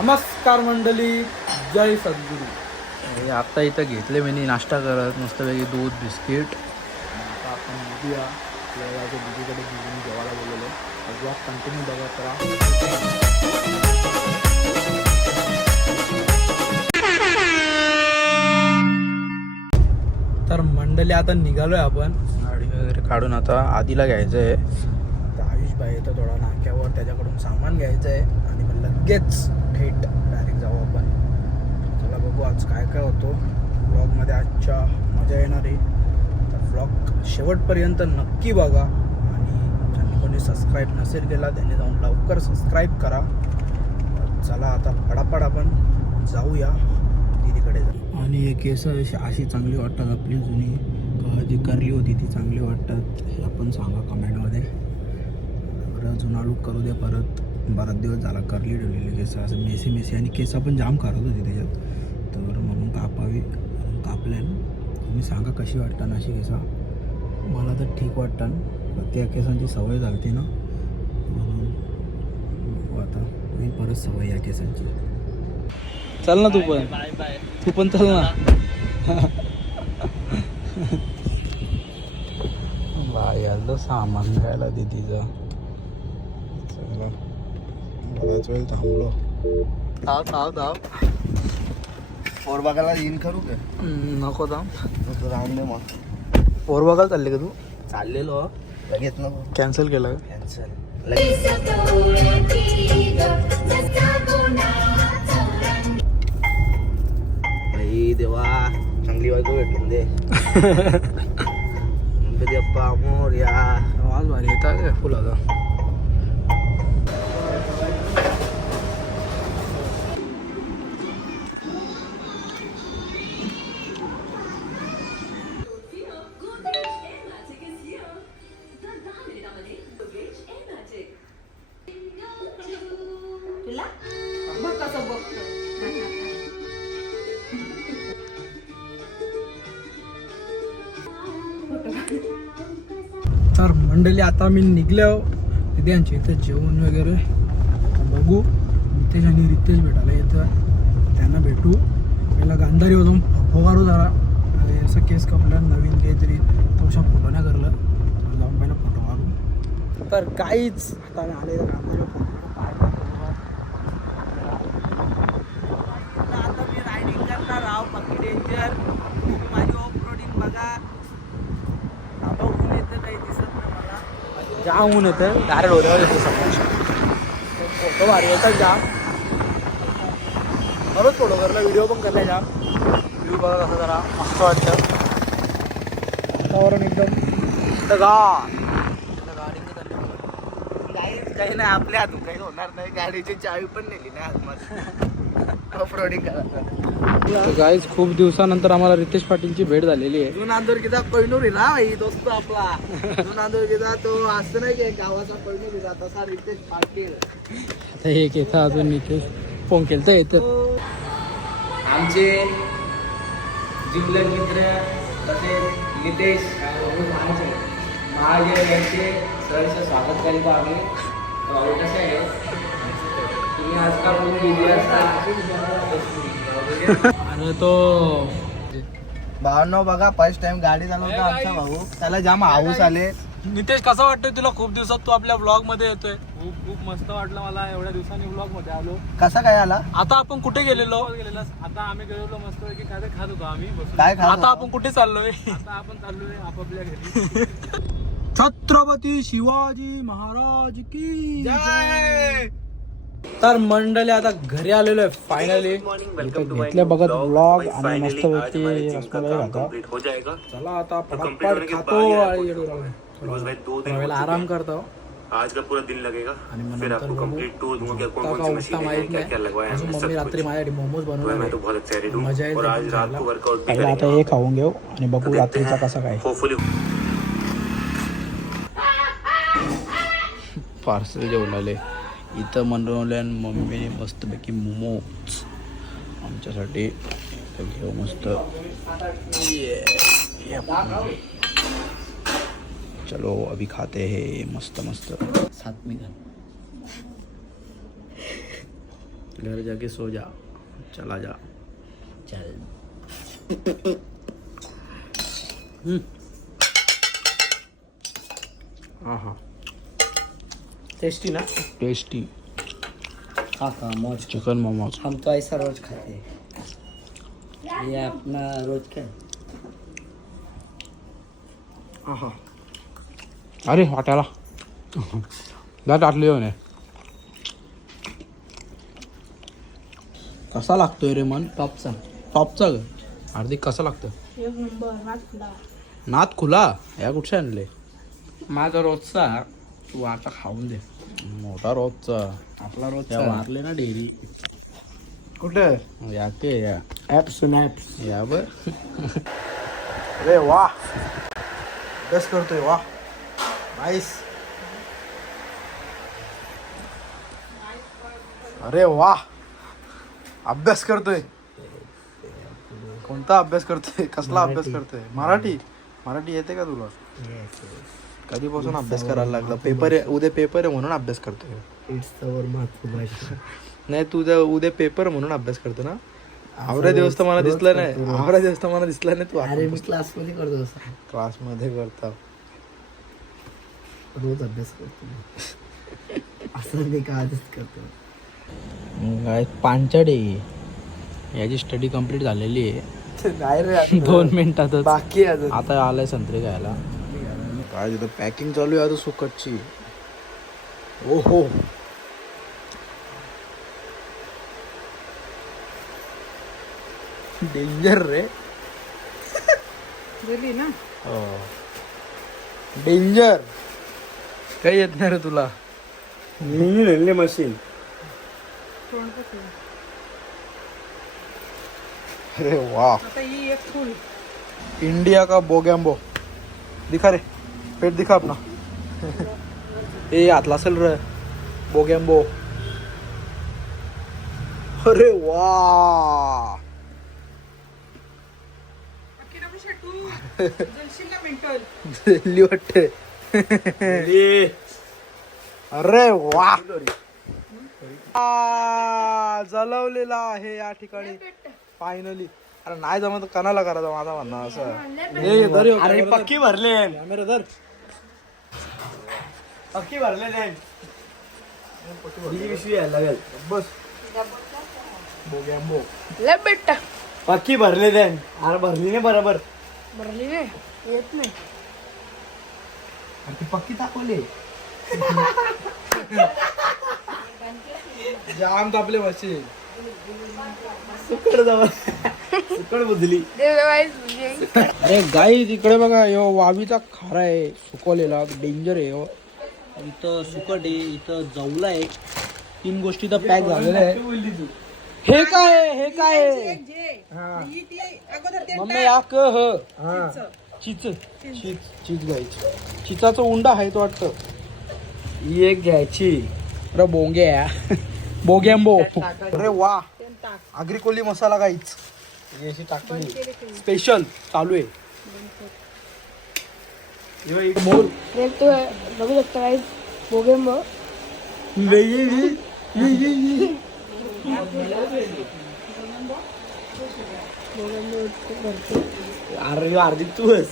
नमस्कार मंडळी, जय सद्गुरू. आता इथं घेतले मी नाश्ता करत मस्तपैकी दूध बिस्किट. आता आपण निघूया आपल्याला दीदीकडे घेऊन जेवायला बोलवलं. ब्लॉग कंटिन्यू बघत राहा. तर मंडळी आता निघालोय आपण. गाडी वगैरे काढून आता आधीला घ्यायचं आहे. आयुष भाई येतो थोडा नाक्यावर, त्याच्याकडून सामान घ्यायचं आहे आणि मग लगेच थेट डायरेक्ट जाऊ आपण. चला बघू आज काय काय होतो व्लॉगमध्ये. आजच्या मजा येणार आहे, तर व्लॉग शेवटपर्यंत नक्की बघा. आणि ज्यांनी कोणी सबस्क्राईब नसेल केला त्यांनी जाऊन लवकर सबस्क्राईब करा. चला आता पडापड आपण जाऊया दीदीकडे. आणि हे केस अशी चांगली वाटतात, आपली जुनी जी करली होती ती चांगली वाटतात हे आपण सांगा कमेंटमध्ये. जुना लुक करू दे परत. बराच दिवस झाला करली ठेवलेली केस, असं मेसी मेसी, आणि केस पण जाम करत होती त्याच्यात, तर म्हणून कापावी. कापल्या. तुम्ही सांगा कशी वाटतात अशी केसा. मला तर ठीक वाटतात, त्या केसांची सवय झाली ना म्हणून आता मी परत सवय या केसांची. चल ना तू पण, तू पण चल ना. यायला सामान घ्यायला दीदीचं. बराच वेळ थांबलो. धाव धाव धाव. पोर बघायला येईन करू का? नको धाव. राहून दे मग. पोर बघायला चालले का तू? चाललेलो लगेच ना. कॅन्सल केलं का? कॅन्सल. देवा चांगली बायको भेटून दे. गणपती अप्पा मोरया. आवाज भारी येतात का फुलाचा? तर मंडळी आता मी निघलो तिथे यांच्या इथं जेवण वगैरे. बघू नितेश आणि रितेश भेटायला येतं, त्यांना भेटू. पहिला गांधारी जाऊन फोगारू जरा. असं केस कापला नवीन काहीतरी तोशा फोटो नाही करलं, जाऊन पहिला फोटो मारू. तर काहीच आता आले गांधारी आता मी रायडिंग करणार राव. बाकी डेंजर माझी ऑफ रोडिंग बघा. आता ऊन येतं काही दिसत नाही मला, जाम ऊन येतं. डायरेक्ट ओल्यावर येतो समोर. फोटो भारी येतात जाम. बरोच फोटो करला, व्हिडिओ पण करला जाम. व्ह्यू बघा कसं जरा मस्त वाटतं. वातावरण एकदम गार. काही नाही, आपल्या हातून काही होणार नाही. गाडीची चावी पण नेली नाही आतमध्ये. ऑफ रोडिंग करा. गाईज खूप दिवसानंतर आम्हाला रितेश पाटीलची भेट झालेली आहे. जुना अंदोरकीचा पैनूर ना भाई दोस्त आपला. जुना अंदोरकीचा तो असं नाही की गावाचा पैनूर आहे, तसा रितेश पाटील. आता एक येतं अजून नितेश फोन केलं तर येतं. आमचे जिल्हा मित्र तसेच नितेश महाजन यांचे सहर्ष स्वागत करीत आम्ही. कसे आहे तुम्ही आजकाल कोणी गेली आणि तो भावांनो बघा, फर्स्ट टाइम गाडी चालवतो आमचा भाऊ. त्याला जाम हाऊस आले. नितेश कसं वाटतंय तुला? खूप दिवसात तू आपल्या ब्लॉग मध्ये येतोय. खूप मस्त वाटलं मला. एवढ्या दिवसांनी ब्लॉग मध्ये आलो. कसा काय आला? आता आपण कुठे गेलेलो? आता आम्ही गेलेलो मस्त की काय खात होतो आम्ही बसून. काय खा? आता आपण कुठे चाललोय? आता आपण चाललोय आपापल्या घरी. छत्रपती शिवाजी महाराज की जय. तर मंडळी आता घरी आलेलो आहे फायनली. घेतल्या बघत ब्लॉग आणि मस्त व्यक्ती रसमलाई खाता. चला आता फटाफट खातो आणि थोडा वेळ आराम करतो. आज का पूरा दिन लगेगा, फिर आपको कंप्लीट टूर दूंगा कि कौन सी मशीन है, क्या क्या लगवाया है, मम्मी रात्री माझ्यासाठी मोमोज बनवले. मैं तो बहुत एक्साइटेड हूँ मजा और आज रात को वर्कआउट भी पहिला आता करेंगे. हे खाऊन घेऊ आणि बघू रात्रीचा कसा काय. होपफुली पार्सल जेवण आले इथं मनवले. मम्मीने मस्तपैकी मोमोज आमच्यासाठी घेऊ मस्त. चलो अभी खाते हैं मस्त मस्त. साथ में घर जाके सो जा, चला जा, चल. हाँ टेस्टी ना. टेस्टी हाँ हाँ मौज. चिकन मोमोज. हम तो ऐसा रोज खाते हैं. ये अपना रोज का है. हाँ. अरे वाट्याला दाट आटली म्हणे. कसा लागतोय रे मन? टॉपचा. टॉपचा ग. हार्दिक कसा लागतं? एक नंबर नात खुला या कुठचे आणले? माझा रोजचा तू आता खाऊन दे. मोठा रोजचा आपला त्या रोजचा मारले ना डेअरी. कुठं या के या ॲप्स नॅप्स. या बर. अरे वा अभ्यास करतोय वा. नाईस. अरे वा अभ्यास करतोय. कोणता अभ्यास करतोय? कसला अभ्यास करतोय? मराठी. मराठी येते का तुला? कधीपासून अभ्यास करायला लागला? पेपर आहे उद्या, पेपर आहे म्हणून अभ्यास करतोय. इट्स अवर मातृभाषा. नाही तुझा उद्या पेपर म्हणून अभ्यास करतो ना. आवरा दिवस तर मला दिसला नाही. आवरा दिवस तर मला दिसला नाही. तू अरे मी क्लासमध्ये करतो असं. क्लासमध्ये करता. रोज अभ्यास करतो. असं मी का आधीच करतो. काय पांचडे याची स्टडी कंप्लीट झालेली आहे. नाही रे 2 मिनिटातच. बाकी अजून. आता आलाय संत्री खायला. काय तिथं पॅकिंग चालू आहे आता सुकटची. ओहो डेंजर रे. डेंजर. काही येत नाही रे तुला. मी आणले मशीन. अरे वाह इंडिया का बोगॅम्बो. दिखा रे पेट दिखा अपना. ए आतला असेल रे बोगॅम्बो. अरे वा दिल्ली वाटते. अरे वा जलवलेला आहे या ठिकाणी फायनली. अरे नाही जमत कणाला करायचं माझा म्हणणं असं. अरे पक्की भरले. कॅमेरा धर. पक्की भरले. पिशवी यायला लागेल. बस बोगॅम्बो. ले बेटा पक्की भरले. अरे भरली नाही बरोबर. भरली रे येत नाही. ती पक्की दाखवली. जाम तापले मशीन. सुकड जवळ सुकड बुजली. अरे गाई तिकडे बघा यो वावीचा खारा आहे सुकवलेला. डेंजर आहे यो. इथं सुकट आहे, इथं जवला आहे. 3 गोष्टी तर पॅक झालेल्या आहे. हे काय आहे? हे काय आहे? मम्मी या क ह चिच चिच चिच घ्यायची. चिचाचा उंडा आहे तो वाटतं. ही एक घ्यायची. अरे बोंगे या बोगॅम्बो. अरे वा आग्रिकोली मसाला काहीच याची टाकली स्पेशल चालू आहे. बोल तो बघू शकता काय बोगेंबो. अरे अर्धी तूच.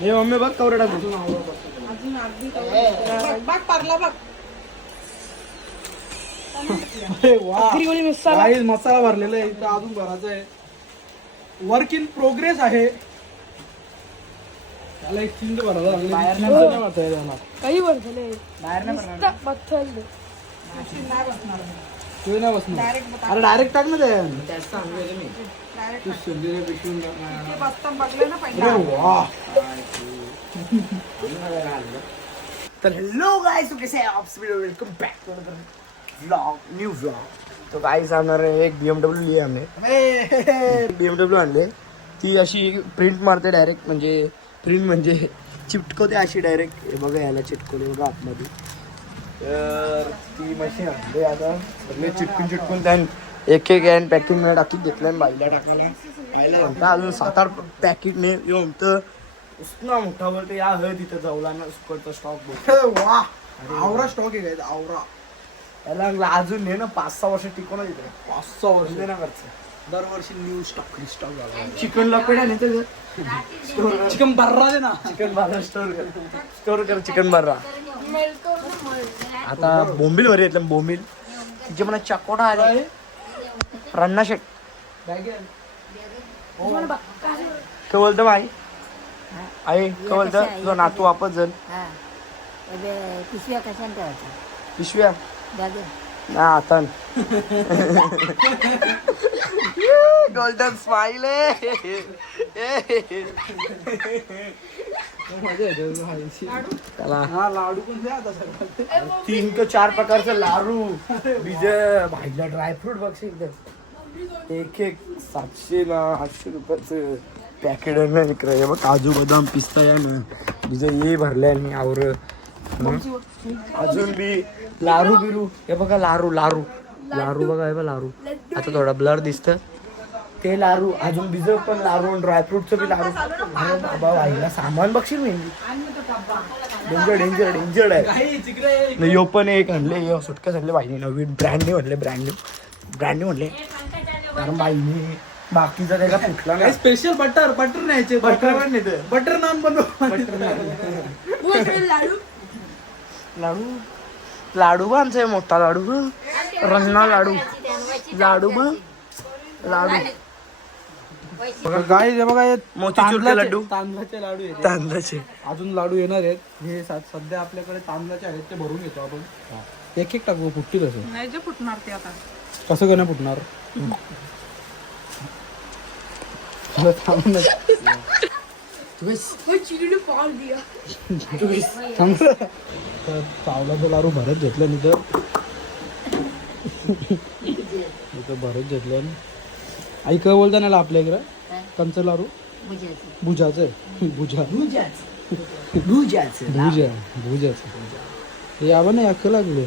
हे मम्मी बघ कवरडा. अरे वा काही मसाला भरलेला आहे. इथं अजून भरायचा आहे. वर्क इन प्रोग्रेस आहे. त्याला एक चिंट भरायला काही भरले पत्थर तू नाही बसणार. अरे डायरेक्ट टाक ना ते. तर हेलो गाइस तो कैसे हैं आप सभी लोग. Welcome back to another vlog new vlog. तो गाइस हमारे एक BMW लिए हमने. BMW आणले. ती अशी प्रिंट मारते डायरेक्ट. म्हणजे चिपकवते अशी डायरेक्ट. हे बघा याला चिटकवले बघा आतमध्ये. तर ती मशीन आणली आता सगळे चिटकून त्यान एक हँड पॅकिंग मध्ये टाकी घेतलं. बाईला टाकायला खायला म्हणता अजून 7-8 पॅकेटने म्हणतं उतना मोठा बोलतो या हळ तिथं जाऊला ना सुकटचा स्टॉक बघ. वा आवरा स्टॉक आहे काय आवरा याला अजून हे ना 5-6 वर्ष टिकवणार तिथे 5-6 वर्ष दे ना खर्च. दरवर्षी न्यू स्टॉक रिस्टॉक झाला. चिकन लपेट आहे ना चिकन बर्रा दे ना. चिकन बारा स्टोर कर चिकन बारा. आता बोंबील भरी येतलं बोंबील तिचे मला चकोडा आले रन्ना शेट काय बोलतं आई आई काय बोलतं तुझा नातू वापस जाईल पिशव्या कशाने ठेवायच्या पिशव्या बॅगेत ना आता गोल्डन स्माइल हा लाडू पण द्या आता सगळं. 3 ते 4 प्रकारचे लाडू विजय भाईला ड्रायफ्रूट बघशील एकदम एक 700 ना 800 रुपयाचं पॅकेट आहे ना इकडे. हे बघ काजू बदाम पिस्ता या ना विजय ये भरले आणि आवर अजून बी लारू बिरू हे बघा लारू लारू लारू बघा हे बघा लारू आता थोडा ब्लर दिसतं ते लारू अजून बिजं पण लारू ड्रायफ्रूटचं बी लारू. अरे बाबा भाईला सामान बघशील मी डेंजर डेंजर डेंजर आहे. नाही यो पण एक आणले सुटकाच आणले बाईने नवीन ब्रँड न्यू आणले ब्रँड न्यू आणले कारण बाईने बाकीचा त्याला फुटला नाही. स्पेशल बटर बटर न्यायचे बटर नाही ते. बटर नान बनव. लाडू लाडू बा आमचा मोठा लाडू बा रन्ना लाडू लाडू बा लाडू गाय जे बघा हे मोतीचूरचे लड्डू तांदळाचे लाडू आहेत. तांदळाचे अजून लाडू येणार आहेत. हे सध्या आपल्याकडे तांदळाचे आहेत ते भरून घेतो आपण. एक एक टाकू फुटतील असं नाही जे फुटणार ते आता कसं काय नाही फुटणार. चावलाचं लाडू भरत घेतलं नाही तर इथं भरत घेतलं आणि आई काय बोलता ना आपल्या इकडं कंच लाडू भुजाचं भुजा भुजाचं हे यावं नाही अक्क लागले.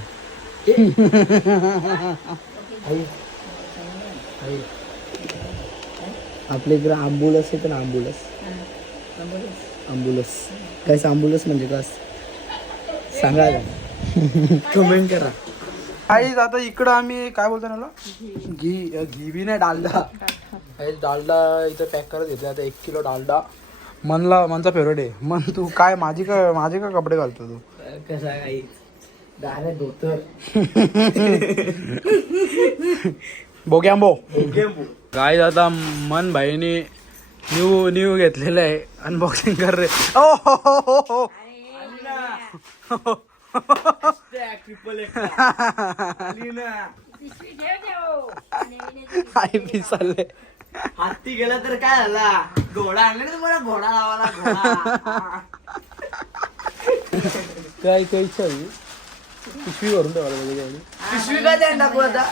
आपल्या इकडे आंबुलस आहे ना आंबुलस आंबुलस काय आंबुलस म्हणजे काय सांगा कमेंट करा. आई आता इकडं आम्ही काय बोलतो ना घी बी नाही डालडा डालडा इथं पॅक करत घेतला आता 1 किलो डालडा. मनचा फेवरेट आहे. मन तू काय माझे का कपडे घालतो तू कसा काही दारे धोतर बोग्याम्बो काय आता मन भाईने न्यू घेतलेलं आहे अनबॉक्सिंग कर रे. ओ हो आई पिसाले हाती गेला तर काय झाला घोडा आणला तुम्हाला घोडा लावाला काय इच्छा आहे पिशवी भरून ठेवायला पाहिजे. पिशवी काय द्यायला टाकू आता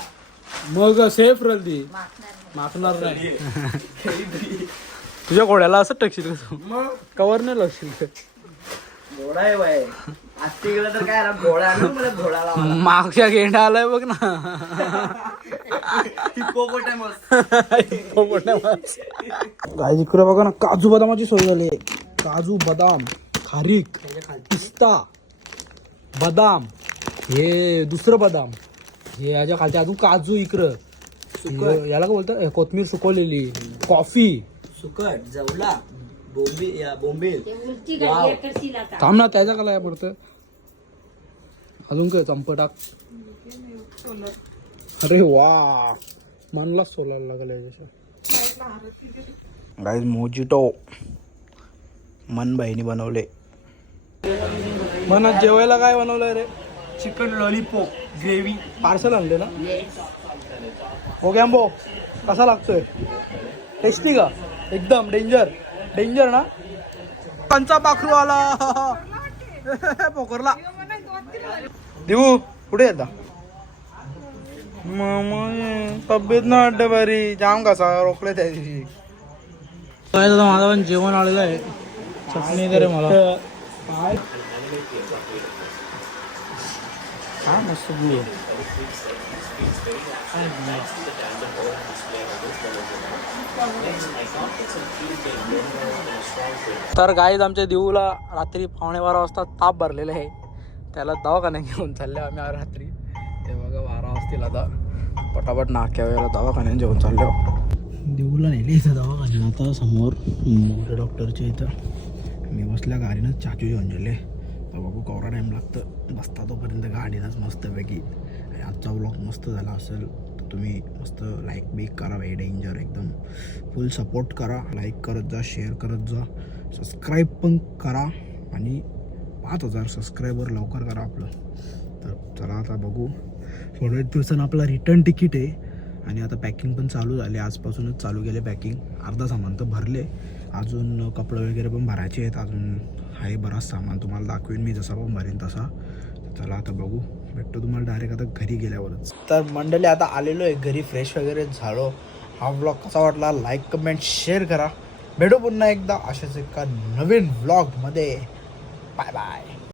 मग सेफ राहील ती माखणार नाही. तुझ्या घोड्याला असं टकशील का तू मग कवर नाही लागशील घोडा आहे बाय हाती गेला तर काय घोडा आणून मला घोडा लावाला. मागच्या गेंडा आलाय बघ ना. काय इकडे बघा ना काजू बदामाची सोय झाली. काजू बदाम खारीक पिस्ता बदाम हे दुसरं बदाम हे याच्या खालच्या अजून काजू इकडं याला काय बोलतात कोथमीर सुकवलेली कॉफी सुकट जवला बोंबील थांब ना त्याच्या कला पडतं अजून काय चंपटाक. अरे वा मनलाच सोलायला लागला. गाईज मोजिटो मन बाईने बनवले. मन जेवायला काय बनवलंय रे. चिकन लॉलीपॉप ग्रेव्ही पार्सल आणले ना. हो गॅम्बो कसा लागतोय टेस्टी का एकदम डेंजर ना. कंचा पाखरू आला पोखरला देऊ कुठे येता तब्येत ना वाटत बरी जाम कसा रोखले त्या दिवशी. काय दादा माझं पण जेवण आलेलं आहे. चटणी दे रे मला. हा मस्त ब्लू आहे. तर गाईज आमच्या देऊला रात्री 11:15 वाजता ताप भरलेला आहे. त्याला दवाखान्यात घेऊन चालले आम्ही आज रात्री. ते बघा 12 वाजतील आता. पटापट नाक्यावर दवाखान्यात घेऊन चाललो. देऊला नेले इथं दवाखान्यात. आता समोर मोठ्या डॉक्टरच्या इथं मी बसल्या गाडीनं चाचू घेऊन गेले. तर बघू केवढा टाईम लागतं बसता तोपर्यंत गाडीनंच मस्तपैकी. आणि आजचा व्लॉग मस्त झाला असेल तर तुम्ही मस्त लाईक बिक करा. वेळ डेंजर एकदम फुल सपोर्ट करा. लाईक करत जा, शेअर करत जा, सबस्क्राईब पण करा. आणि 5000 सबस्क्रायबर लवकर करा आपलं. तर चला आता बघू. थोड्या दिवसानं आपला रिटर्न तिकीट आहे. आणि आता पॅकिंग पण चालू झाली. आजपासूनच चालू केले पॅकिंग. अर्धा सामान तर भरले. अजून कपडे वगैरे पण भरायचे आहेत. अजून आहे बराच सामान. तुम्हाला दाखवेन मी जसा पण भरेन तसा. चला आता बघू. भेटतो तुम्हाला डायरेक्ट आता घरी गेल्यावरच. तर मंडळी आता आलेलो आहे घरी. फ्रेश वगैरे झालो. हा व्लॉग कसा वाटला लाईक कमेंट शेअर करा. भेटू पुन्हा एकदा अशाच एका नवीन व्लॉगमध्ये. Bye bye.